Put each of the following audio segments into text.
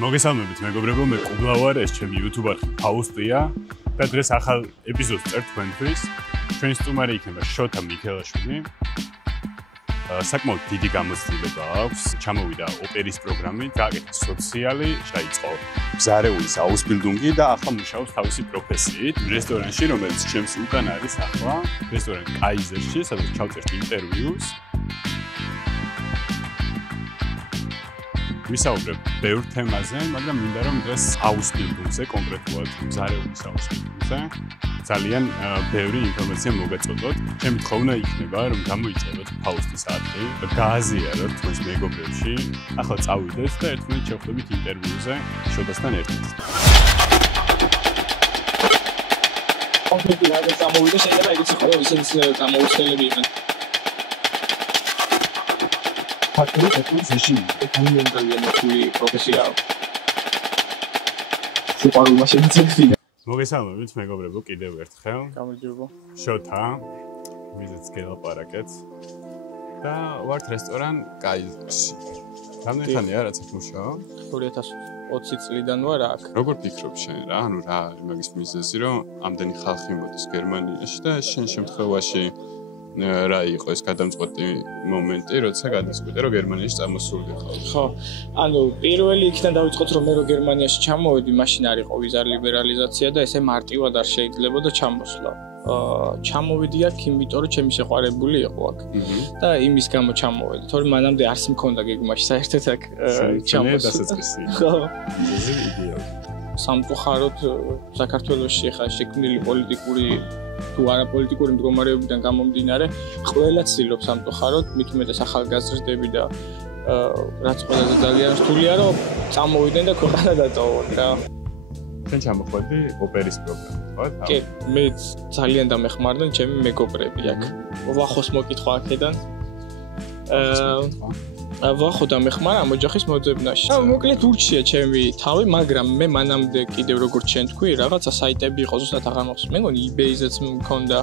მოგესალმებით მეგობრებო, მე კუბლა ვარ, ეს ჩემი YouTube არხი ფაუსტია და დღეს ახალ ეპიზოდს წერთ თქვენთვის. ჩვენი სტუმარი იქნება შოთა მიქელაშვილი. საკმაოდ დიდი გამოცდილება აქვს. ჩამოვიდა ოპერის პროგრამით, გააკეთა სოციალი, დაიწყო ბზარეულის აუსბილდუნგი და ახლა მუშაობს თავისი პროფესიით. რესტორანში, რომელიც ჩემს უკან არის ახლა, რესტორან კაიზერში, სადაც ჩავწერთ ინტერვიუს. ვისაუბრებ ბევრ თემაზე, მაგრამ მინდა რომ დღეს აუსბილდუნგზე, კონკრეტულად ბზარეულის აუსბილდუნგზე ძალიან ბევრი ინფორმაცია მოგეწოდოთ. ჩემი თხოვნა იქნება, რომ გამოიწეროთ ფაუსტის არხი, გააზიაროთ თქვენს მეგობრებში, ახლა წავიდეთ და ერთმანეთს შევხვდებით ინტერვიუზე შოთასთან ერთად. კონკრეტულად რა გამოვიდა, შეიძლება იგივე ხოლმე ისინი გამოუცდელები იყვნენ. Faktiskt პროფესია. სუპარული მასშტაბით. მოგესალმებით მეგობრებო კიდევ ერთხელ. გამარჯობა. შოთა, ვიზიც გელაპარაკეთ. და ვართ რესტორან კაიზერში. რამდენი ხანია რაც აქ მუშაობ? 2020 წლიდან ვარ აქ. როგორ ფიქრობ შენ რა? ანუ რა არის მაგის მიზეზი, რომ ამდენი ხალხი მოდის გერმანიაში და შენ შემთხვევაში რა იყო ეს გადამწყვეტი მომენტი, როცა გადასკვიდე რომ გერმანიაში წამოსულიყავ? ხო, ანუ პირველი იქიდან დავიწყოთ რომ მე რო გერმანიაში ჩამოვედი, მაშინ არ იყო ვიზა ლიბერალიზაცია და ესე მარტივად არ შეიძლებოდა ჩამოსვლა. ჩამოვედი აქ, იმიტომ რომ ჩემი შეყვარებული იყო აქ. და იმის გამო ჩამოვედი, თორემ მანამდე არც მქონდა გეგმაში საერთოდ აქ ჩამოსვლა. ხო. ეს იდეა. სამწუხაროდ საქართველოში ხა შექმნილი პოლიტიკური თუ არაპოლიტიკური მდგომარეობიდან გამომდინარე, ყველა ცდილობს სამწუხაროდ, მით უმეტეს ახალგაზრდები და რაც ყველაზე ძალიან რთულია, რომ წამოვიდნენ და ქვეყანა დატოვონ რა. შენ ჩამოხვედი ოპერის პროგრამით, ხო? კი, მე ძალიან დამეხმარდნენ ჩემი მეგობრები აქ. ვახოს მოკითხვა აქედან. ვახო დამეხმარა ამ ოჯახის მოძებნაში. მოკლედ ურჩია ჩემი თავი, მაგრამ მე მანამდე კიდევ როგორც შენ თქვი, რაღაცა საიტები იყო, ზუსტად აღარ მახსოვს. მე მგონი eBay-ზეც მქონდა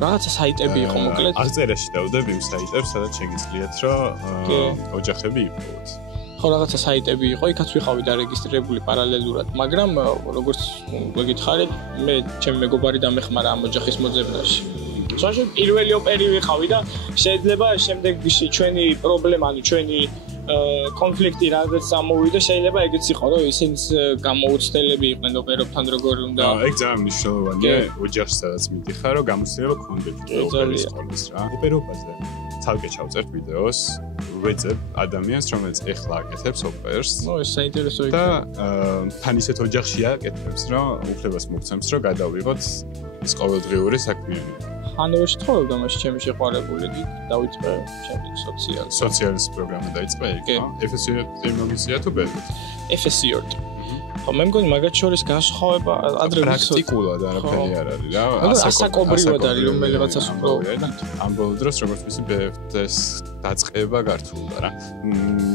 რაღაცა საიტები იყო მოკლედ. აღწერაში დავდებ იმ საიტებს, სადაც შეგიძლიათ რომ ოჯახები იპოვოთ. ხო, რაღაცა საიტები იყო, იქაც ვიყავი დარეგისტრირებული პარალელურად, მაგრამ როგორც გითხარით, მე ჩემი მეგობარი დამეხმარა ამ ოჯახის მოძებნაში. საშუალო პირველი ოპერი ვიყავი და შეიძლება შემდეგ ჩვენი პრობლემა, ანუ ჩვენი კონფლიქტი რაღაც წამოვიდა, შეიძლება ეგეც იყო, რომ ისინი გამოუცდელები იყვნენ ოპერებთან როგორ უნდა. ეგ ძალიან მნიშვნელოვანია ოჯახში სადაც მიდიხარ, რომ გამოცდილება გქონდეთ ოპერის სკოლას რა. ოპერობაზე ცალკე ჩავწერთ ვიდეოს, ვეძებ ადამიანს, რომელიც ეხლა აკეთებს ოპერს. ეს საინტერესო იქნება. და თან ისეთ ოჯახში აკეთებს, რომ უფლებას მოგცემს, რომ გადავიღოთ ის ყოველდღიური საქმიანობა. ხანოვაში ცხოვრობდა მაშინ ჩემი შეყვარებული და დავიწყე ჩემი სოციალის პროგრამა დაიწყე იქ, ხო? FSIOT მოგიწია თუ ბერდ? FSIOT. ხო, მე მგონი მაგათ შორის განსხვავება ადრე პრაქტიკულად არაფერი არ არის რა. ასაკობრივად არის რომ მე რაღაცას უფრო ამ ბოლო დროს როგორც ვიცი BFT-ს დაწყება გართულდა რა.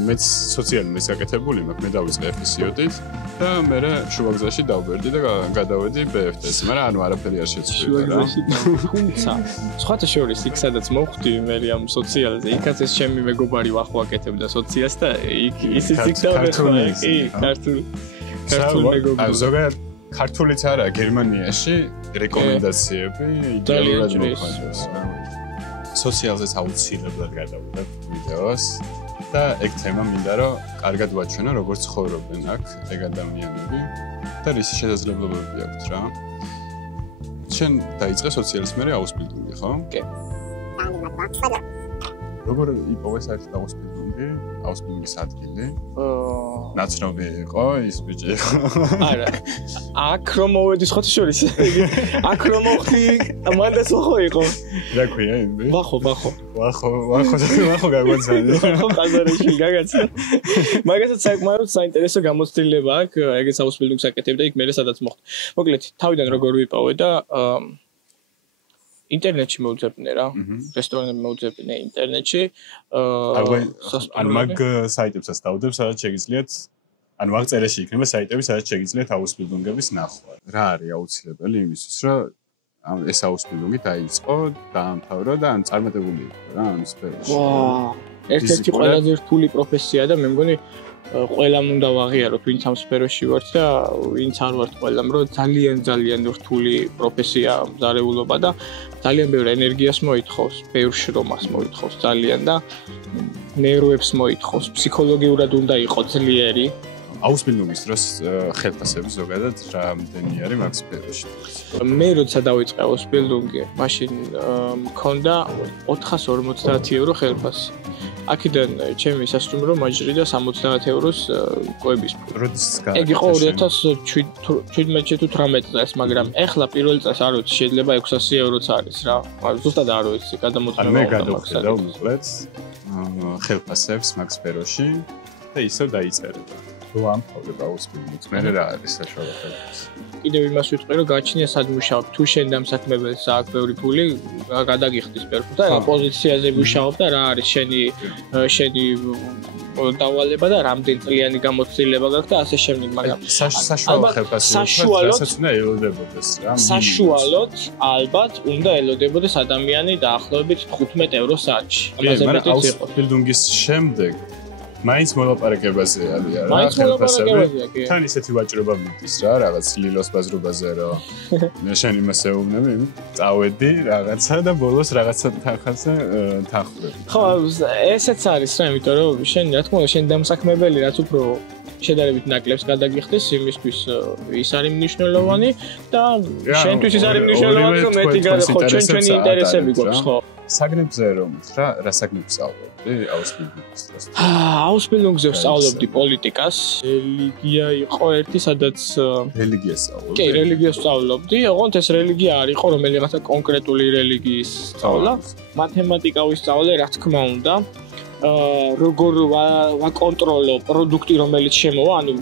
მეც სოციალი მესაკეთებული მაქვს, მე დავიწყე FSIOT-ით და მე შუაგზაში დავბერდი და გადავედი BFT-ს, მაგრამ ანუ არაფერი არ შეცვლილა რა. თუმცა სხვათა შორის იქ სადაც მოვხვდი მე ამ სოციალზე, იქაც ეს ჩემი მეგობარი ვახო აკეთებდა სოციალს და იქ ისიც იქ დავეხმარა, კი, ქართული მეგობრები. ზოგადად ქართულიც არა, გერმანიაში რეკომენდაციები იდეალურად მოხდეს. სოციალზეც აუცილებლად გადავიდეთ ვიდეოს და ეგ თემა მინდა რომ კარგად ვაჩვენო როგორც ცხოვრობენ აქ ეგ ადამიანები და რისი შესაძლებლობები აქვთ რა. შენ დაიწყე სოციალის მერე აუსბილდუნგი, ხო? კი. როგორ იპოვე საერთოდ აუსბილდუნგი? აუსბილდუნგის ადგილი? ნაცნობი იყო ის ბიჭი იყო. არა. აქ რომ მოვედი სხვათა შორის. აქ რომ მოხდი, მანდაც ვახო იყო. რა ქვია იმი? ვახო. ვახო გაგვაცანე. ვახო ყაზარეში გაგაცა. მაგასაც საკმაოდ საინტერესო გამოცდილება აქვს, ეგეც აუსბილდუნგს აკეთებდა იქ მერე სადაც მოხდა. მოკლედ, თავიდან როგორ ვიპოვე და ინტერნეტში მოვძებნე რა. რესტორანები მოვძებნე ინტერნეტში. ანუ მაგ საიტებსაც დავდებ, სადაც შეგიძლიათ ანუ აღწერაში იქნება საიტები, სადაც შეგიძლიათ აუსბილდუნგების ნახვა. რა არის აუცილებელი იმისთვის, რომ ეს აუსბილდუნგი დაიწყო, დაამთავრო და წარმატებული იყო რა ამ სფეროში. ერთ-ერთი ყველაზე რთული პროფესია და მე მგონი ყველამ უნდა ვაღიაროთ, ვინც ამ სფეროში ვართ და ვინც არ ვართ ყველამ, რომ ძალიან რთული პროფესია მზარეულობა და ძალიან ბევრ ენერგიას მოითხოვს, ბევრ შრომას მოითხოვს ძალიან და ნერვებს მოითხოვს, ფსიქოლოგიურად უნდა იყოს ძლიერი. აუსბილდინგის დროს ხელფასები ზოგადად რამდენი არის მაგ სფეროში? მე როცა დავიწყე აუსბილდინგი, მაშინ მქონდა 450 euro ხელფასი. აქედან ჩემი სასტუმრო მაჯრი და 70 euros კვების ფული. ეგ იყო 2017 თუ 18 წელს, მაგრამ ეხლა პირველ წელს არ ვიცი, შეიძლება 600 euros არის რა. ზუსტად არ ვიცი, გადამოწმება უნდა მაგსად. მე გადავწყვეტ ხელფასებს მაგ სფეროში და ისევ დაიწერება. თუ ამთავრება აუსბილდინგს, მე რა არის საშუალო ხელფასი? კიდევ იმას ვიტყვი, რომ გააჩნია სად მუშაობ. თუ შენ დამსაქმებელს აქვს ბევრი ფული, გადაგიხდის პერფუ და რა პოზიციაზე მუშაობ და რა არის შენი დავალება და რამდენი წლიანი გამოცდილება გაქვს და ასე შემდეგ, მაგრამ საშუალო ხელფასი რასაც უნდა ელოდებოდეს რა. საშუალოდ ალბათ უნდა ელოდებოდეს ადამიანი დაახლოებით 15 euro საათში. ამაზე მეტი იყო. აუსბილდინგის შემდეგ მაინც მოლაპარაკებაზე არიან რა ხელფასები. თან ისეთი ვაჭრობა მიდის რა, რაღაც ლილოს ბაზრობაზე რომ შენ იმას ეუბნები, წავედი რაღაცა და ბოლოს რაღაცა თანხაზე თანხმები. ხო, ესეც არის რა, იმიტომ რომ შენ რა თქმა უნდა შენ დამსაქმებელი რაც უფრო შედარებით ნაკლებს გადაგიხდეს იმისთვის ის არის მნიშვნელოვანი და შენთვის ის არის მნიშვნელოვანი რომ მეტი ხო ჩვენი ინტერესები გვაქვს ხო. საგნებზე რომ რა საგნებს სწავლობდი აუსბილდინგის დროს? აუსბილდინგზე ვსწავლობდი პოლიტიკას, რელიგია იყო ერთი, სადაც რელიგიას სწავლობდი. კი, რელიგიას ვსწავლობდი, ოღონდ ეს რელიგია არ იყო რომელიღაცა კონკრეტული რელიგიის სწავლა. მათემატიკა ვისწავლე, რა თქმა უნდა. როგორ ვაკონტროლო პროდუქტი, რომელიც შემოვა, ანუ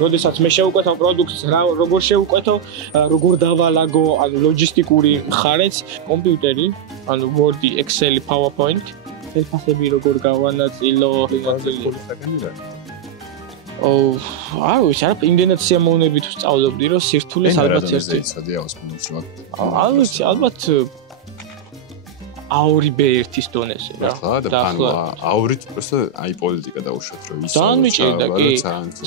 როდესაც მე შევუკვეთავ პროდუქტს, როგორ შევუკვეთო, როგორ დავალაგო, ანუ ლოჯისტიკური მხარეც, კომპიუტერი, ანუ Word, Excel, PowerPoint, ხელფასები როგორ გავანაწილო, არ ვიცი, არა, იმდენად სიამოვნებით ვსწავლობდი, რომ სირთულეს ალბათ ერთი. არ ვიცი, ალბათ A2 B1-ის დონეზე რა. და A2-ით просто აი პოლიტიკა დაუშვათ რომ ის ძალიან მიჭირდა კი.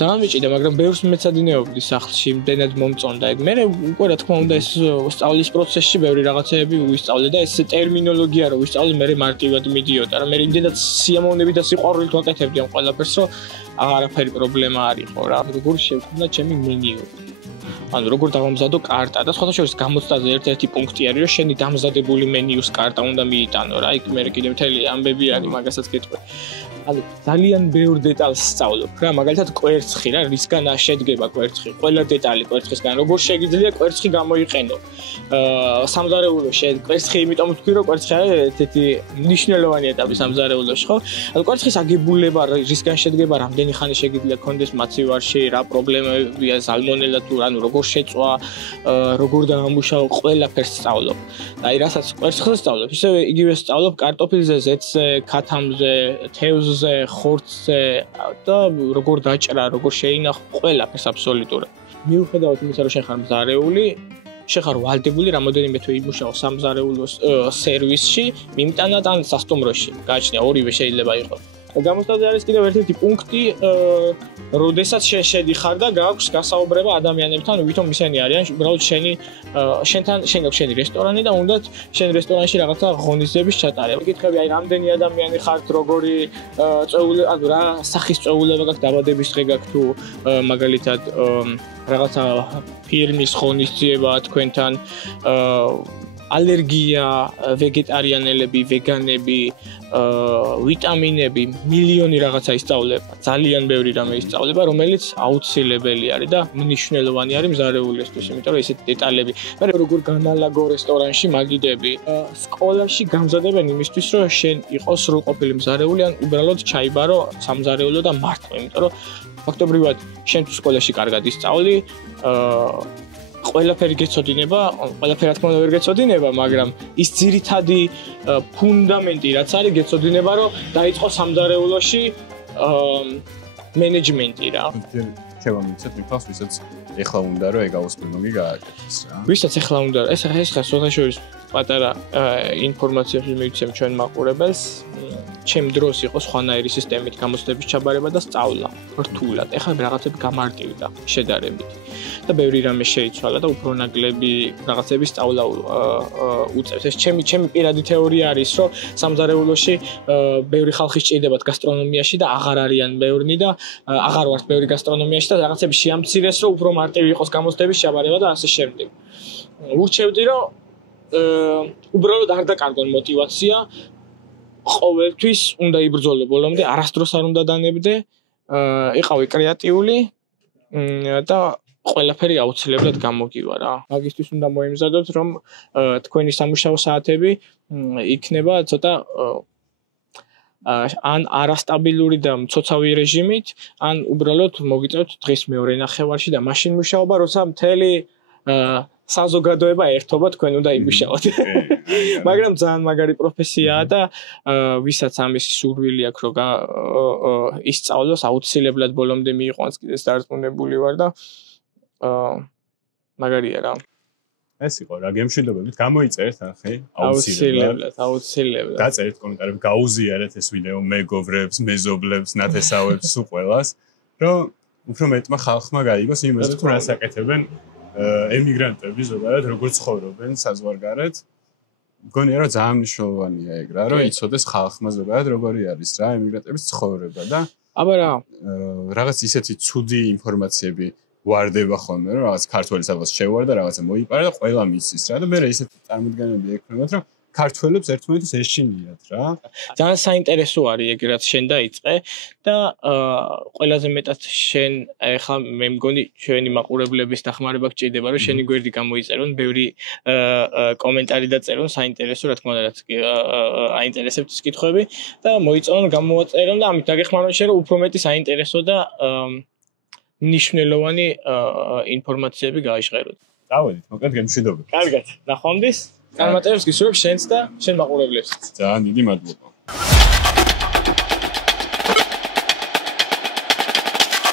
ძალიან მიჭირდა, მაგრამ ბევრს მეცადინეობდი სახლში, იმდენად მომწონდა ეგ. მე უკვე რა თქმა უნდა ეს სწავლის პროცესში ბევრი რაღაცეები ვისწავლე და ეს ტერმინოლოგია რო ვისწავლე, მე მარტივად მიდიოდა, რა მე იმდენად სიამოვნებით და სიყვარულით ვაკეთებდი ამ ყველაფერს, რომ აღარაფერი პრობლემა არ იყო რა. როგორ შევქმნა ჩემი მენიუ. ანუ როგორ დავამზადო კარტა და სხვათა შორის გამოცდაზე ერთ-ერთი პუნქტი არის რომ შენი დამზადებული მენიუს კარტა უნდა მიიტანო რა. იქ მე კიდე მთელი ამბები არის მაგასაც გეტყვი. ანუ ძალიან ბევრ დეტალს სწავლობ რა. მაგალითად კვერცხი რა, რისგან შედგება კვერცხი? ყველა დეტალი კვერცხისგან. როგორ შეგიძლია კვერცხი გამოიყენო? სამზარეულო კვერცხი იმიტომ ვთქვი რომ კვერცხი არის ერთ-ერთი მნიშვნელოვანი ეტაპი სამზარეულოში, ხო? ანუ კვერცხის აგებულება რისგან შედგება, რამდენი ხანი შეგიძლია კონდეს მაცივარში, რა პრობლემებია სალმონელა თუ ანუ როგორ შეწვა, როგორ დაამუშავო, ყველაფერს სწავლობ. და აი რასაც კვერცხზე სწავლობ, ისევე იგივე სწავლობ კარტოფილზე, ზეთზე, ქათამზე, თევზზე, ხორცზე და როგორ დაჭრა, როგორ შეინახო, ყველაფერს აბსოლუტურად. მიუხედავად იმისა, რომ შენ ხარ მზარეული, შენ ხარ ვალდებული რამოდენიმე თვე იმუშაო სამზარეულო სერვისში, მიმტანად ან სასტუმროში. გააჩნია ორივე შეიძლება იყოს. გამოსტაზე არის კიდევ ერთ-ერთი პუნქტი, როდესაც შედიხარ და გაქვს გასაუბრება ადამიანებთან, ვითომ ისინი არიან, უბრალოდ შენ გაქვს შენი რესტორანი და უნდათ შენ რესტორანში რაღაცა ღონისძიების ჩატარება. მიკითხები, აი რამდენი ადამიანი ხართ, როგორი წვეულება, ანუ რა სახის წვეულება გაქვს, დაბადების დღე გაქვს თუ მაგალითად რაღაცა ფირმის ღონისძიება თქვენთან, ალერგია, ვეგეტარიანელები, ვეგანები, ვიტამინები, მილიონი რაღაცა ისწავლება, ძალიან ბევრი რამე ისწავლება, რომელიც აუცილებელი არის და მნიშვნელოვანი არის მზარეულისთვის, იმიტომ რომ ესეთი დეტალები, მე როგორ განალაგო რესტორანში მაგიდები, სკოლაში გამზადებენ იმისთვის, რომ შენ იყოს სრულყოფილი მზარეული, ან უბრალოდ ჩაიბარო სამზარეულო და მართლა, იმიტომ რომ ფაქტობრივად შენ თუ სკოლაში კარგად ისწავლი, ყველაფერი გეცოდინება, ყველაფერი რა თქმა უნდა ვერ გეცოდინება, მაგრამ ის ძირითადი ფუნდამენტი რაც არის გეცოდინება, რომ დაიწყო სამზარეულოში მენეჯმენტი რა. შევამიცეთ მიფას, ვისაც ეხლა უნდა რომ ეგ აუსბილდინგი გააკეთოს რა. ვისაც ეხლა უნდა, ეს ხა სოთაშორის პატარა ინფორმაციას მივიცემ ჩვენ მაყურებელს. ჩემ დროს იყო სხვანაირი სისტემით გამოცდების ჩაბარება და სწავლა რთულად. ეხლა რაღაცები გამარტივდა შედარებით. და ბევრი რამე შეიცვალა და უფრო ნაკლები რაღაცების სწავლა უწევს. ეს ჩემი პირადი თეორია არის, რომ სამზარეულოში ბევრი ხალხი სჭირდებათ გასტრონომიაში და აღარ არიან ბევრი და აღარ ვართ ბევრი გასტრონომიაში და რაღაცები შეამცირეს, რომ უფრო მარტივი იყოს გამოცდების ჩაბარება და ასე შემდეგ. ურჩევდი, რომ უბრალოდ არ დაკარგონ мотиваცია. ყოველთვის უნდა იბრძოლო ბოლომდე, არასდროს არ უნდა დანებდე, იყავი კრეატიული და ყველაფერი აუცილებლად გამოგივა რა. მაგისთვის უნდა მოემზადოთ, რომ თქვენი სამუშაო საათები იქნება ცოტა ან არასტაბილური და მცოცავი რეჟიმით, ან უბრალოდ მოგიწევთ დღის მეორე ნახევარში და მაშინ მუშაობა, როცა მთელი საზოგადოება ერთობა თქვენ უნდა იმუშაოთ. მაგრამ ძალიან მაგარი პროფესიაა და ვისაც ამისი სურვილი აქვს, რომ ისწავლოს, აუცილებლად ბოლომდე მიიყვანს, კიდეც დარწმუნებული ვარ და მაგარია რა. ეს იყო რა გემშვიდობებით გამოიწერეთ ახლა აუცილებლად. დაწერეთ კომენტარები, გაუზიარეთ ეს ვიდეო მეგობრებს, მეზობლებს, ნათესავებს, სულ ყველას, რომ უფრო მეტმა ხალხმა გაიგოს იმაზე, თუ რას აკეთებენ ემიგრანტები ზოგადად როგორ ცხოვრობენ საზღვარგარეთ. მგონია რომ ძალიან მნიშვნელოვანია ეგ რა, რომ იცოდეს ხალხმა ზოგადად როგორი არის რა ემიგრანტების ცხოვრება და აბა რა რაღაც ისეთი ცუდი ინფორმაციები ვარდება ხოლმე, რომ რაღაც ქართველი სადღაც შევარ და რაღაცა მოიპარა და ყველა მისის რა და მე ესეთი წარმოდგენები ექნებათ, რომ ქართველებს ერთმანეთის ეშინიათ რა. ძალიან საინტერესო არის ეგ რაც შენ დაიწყე და ყველაზე მეტად შენ ახლა მე მგონი ჩვენი მაყურებლების დახმარება გჭირდება რომ შენი გვერდი გამოიწერონ, ბევრი კომენტარი დაწერონ საინტერესო რა თქმა უნდა რაც აინტერესებთ ის კითხვები და მოიწონონ გამოვაწერონ და ამით დაგეხმარონ შენ რომ უფრო მეტი საინტერესო და მნიშვნელოვანი ინფორმაციები გაიჟღეროთ. დავედით, მოკლედ გემშვიდობებით. კარგად, ნახვამდის. Კარმატევს გისურვებ შენს და შენ მაყურებლებს. ძალიან დიდი მადლობა.